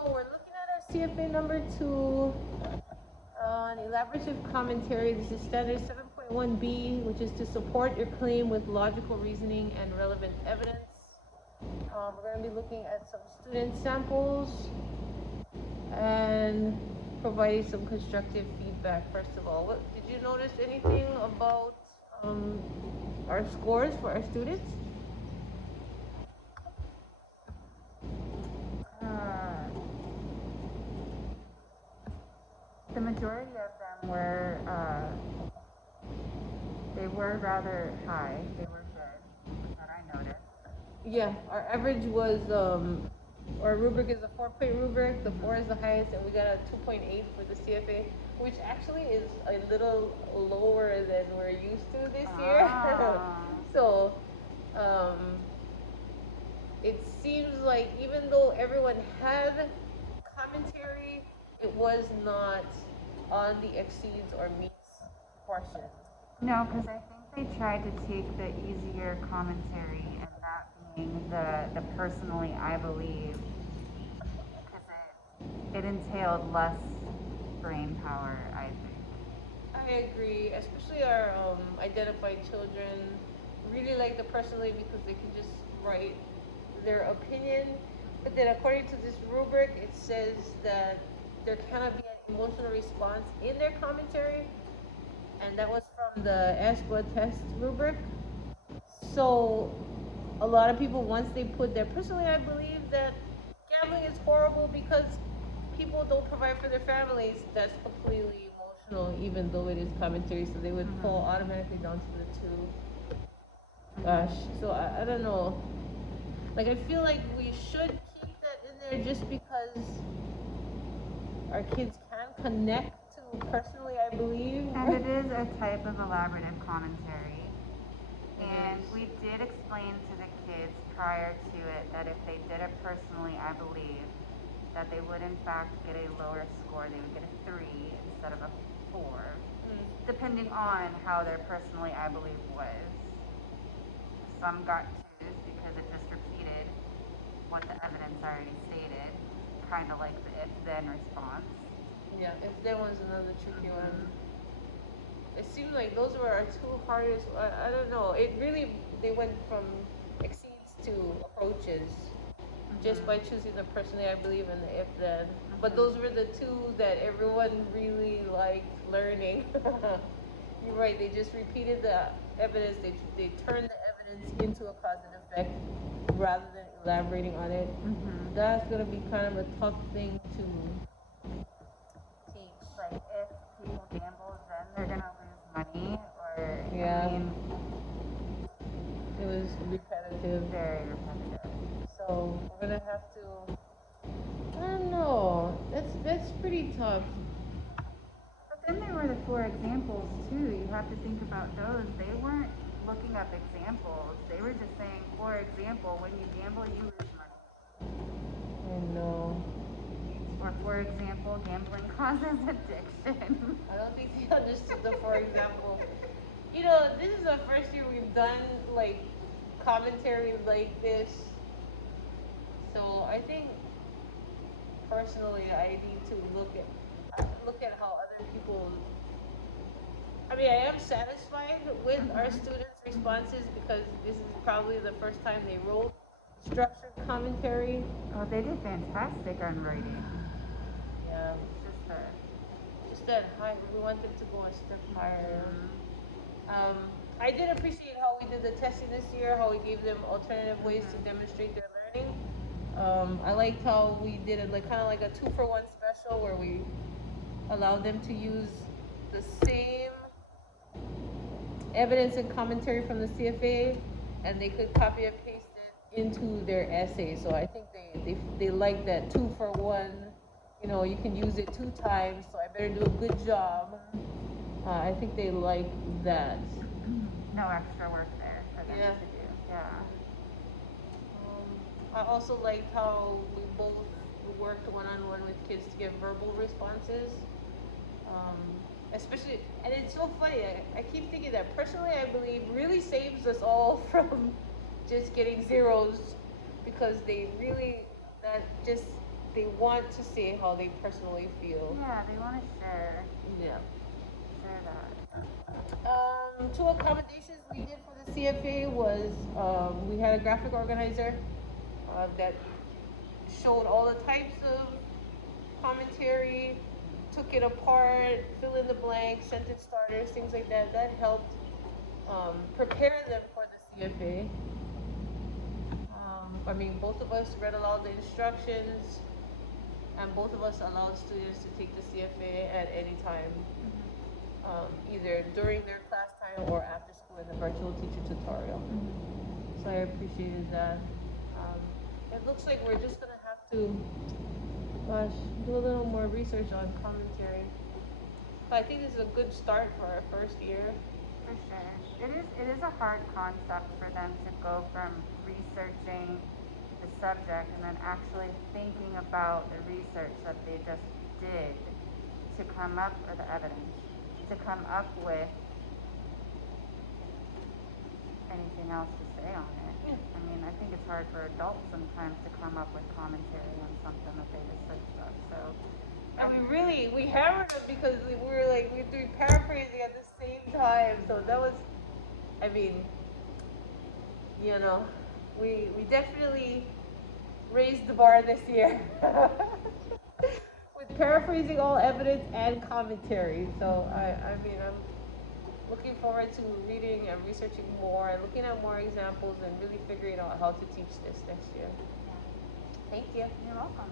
So we're looking at our CFA number 2 on elaborative commentary. This is standard 7.1b, which is to support your claim with logical reasoning and relevant evidence. We're going to be looking at some student samples and providing some constructive feedback. First of all, did you notice anything about our scores for our students? The majority of them were, they were rather high. They were good, that I noticed. Yeah, our average was, our rubric is a 4-point rubric. The 4 is the highest, and we got a 2.8 for the CFA, which actually is a little lower than we're used to this year. So, it seems like even though everyone had commentary, it was not on the exceeds or meets portion. No, because I think they tried to take the easier commentary, and that being the personally I believe, because it entailed less brain power, I think. I agree, especially our identified children really like the personally because they can just write their opinion. But then, according to this rubric, it says that there cannot be an emotional response in their commentary, and that was from the Ash Blood Test rubric. So, a lot of people, once they put their personally, I believe that gambling is horrible because people don't provide for their families. That's completely emotional, even though it is commentary. So they would fall automatically down to the 2. Gosh, so I don't know. Like, I feel like we should keep that in there just because our kids can connect to personally, I believe. And it is a type of elaborative commentary. And we did explain to the kids prior to it that if they did it personally, I believe, that they would in fact get a lower score. They would get a 3 instead of a 4, depending on how their personally I believe was. Some got 2s because it just repeated what the evidence already stated, kind of like the if-then response. Yeah, if-then was another tricky one. It seemed like those were our 2 hardest. I don't know. It really, they went from exceeds to approaches just by choosing the personally I believe and the if-then. But those were the 2 that everyone really liked learning. You're right. They just repeated the evidence. They turned the evidence into a cause and effect rather than elaborating on it. That's gonna be kind of a tough thing to teach. Like if people gamble, then they're gonna lose money, or Yeah. I mean, it was repetitive. Very repetitive. So we're gonna have to. I don't know. That's pretty tough. But then there were the 4 examples too. You have to think about those. They weren't looking up examples. They were just saying, for example, when you gamble, you lose money. I know. Or for example, gambling causes addiction. I don't think they understood the for example. You know, this is the first year we've done like commentary like this. So I think personally I need to look at how other people. I mean, I am satisfied with our students' responses because this is probably the first time they wrote structured commentary. Oh, they did fantastic on writing. Yeah. It's Just that high. We want them to go a step higher. I did appreciate how we did the testing this year, how we gave them alternative ways to demonstrate their learning. I liked how we did it like kind of like a 2-for-1 special where we allowed them to use the same evidence and commentary from the CFA, and they could copy and paste it into their essay. So I think they like that 2-for-1. You know, you can use it 2 times, so I better do a good job. I think they like that. no extra work there for them to do. Yeah. I also liked how we both worked one-on-one with kids to get verbal responses. Especially, and it's so funny. I keep thinking that personally, I believe really saves us all from just getting zeros because they really that just they want to say how they personally feel. Yeah, they want to share Yeah. that. Two accommodations we did for the CFA was we had a graphic organizer that showed all the types of commentary, took it apart, fill in the blanks, sentence starters, things like that. That helped prepare them for the CFA. I mean, both of us read aloud the instructions, and both of us allowed students to take the CFA at any time, either during their class time or after school in the virtual teacher tutorial. So I appreciated that. Um, it looks like we're just gonna have to, gosh, do a little more research on commentary. But I think this is a good start for our first year. For sure. It is a hard concept for them to go from researching the subject and then actually thinking about the research that they just did to come up, or the evidence, to come up with anything else to say on it. Yeah. I mean, I think it's hard for adults sometimes to come up with commentary on something that they just searched up. So, And we hammered them because we were like, we were doing paraphrasing at the same time. So that was, I mean, you know, we definitely raised the bar this year. With paraphrasing all evidence and commentary. So I mean, I'm looking forward to reading and researching more and looking at more examples and really figuring out how to teach this next year. yeah, Thank you. you're welcome.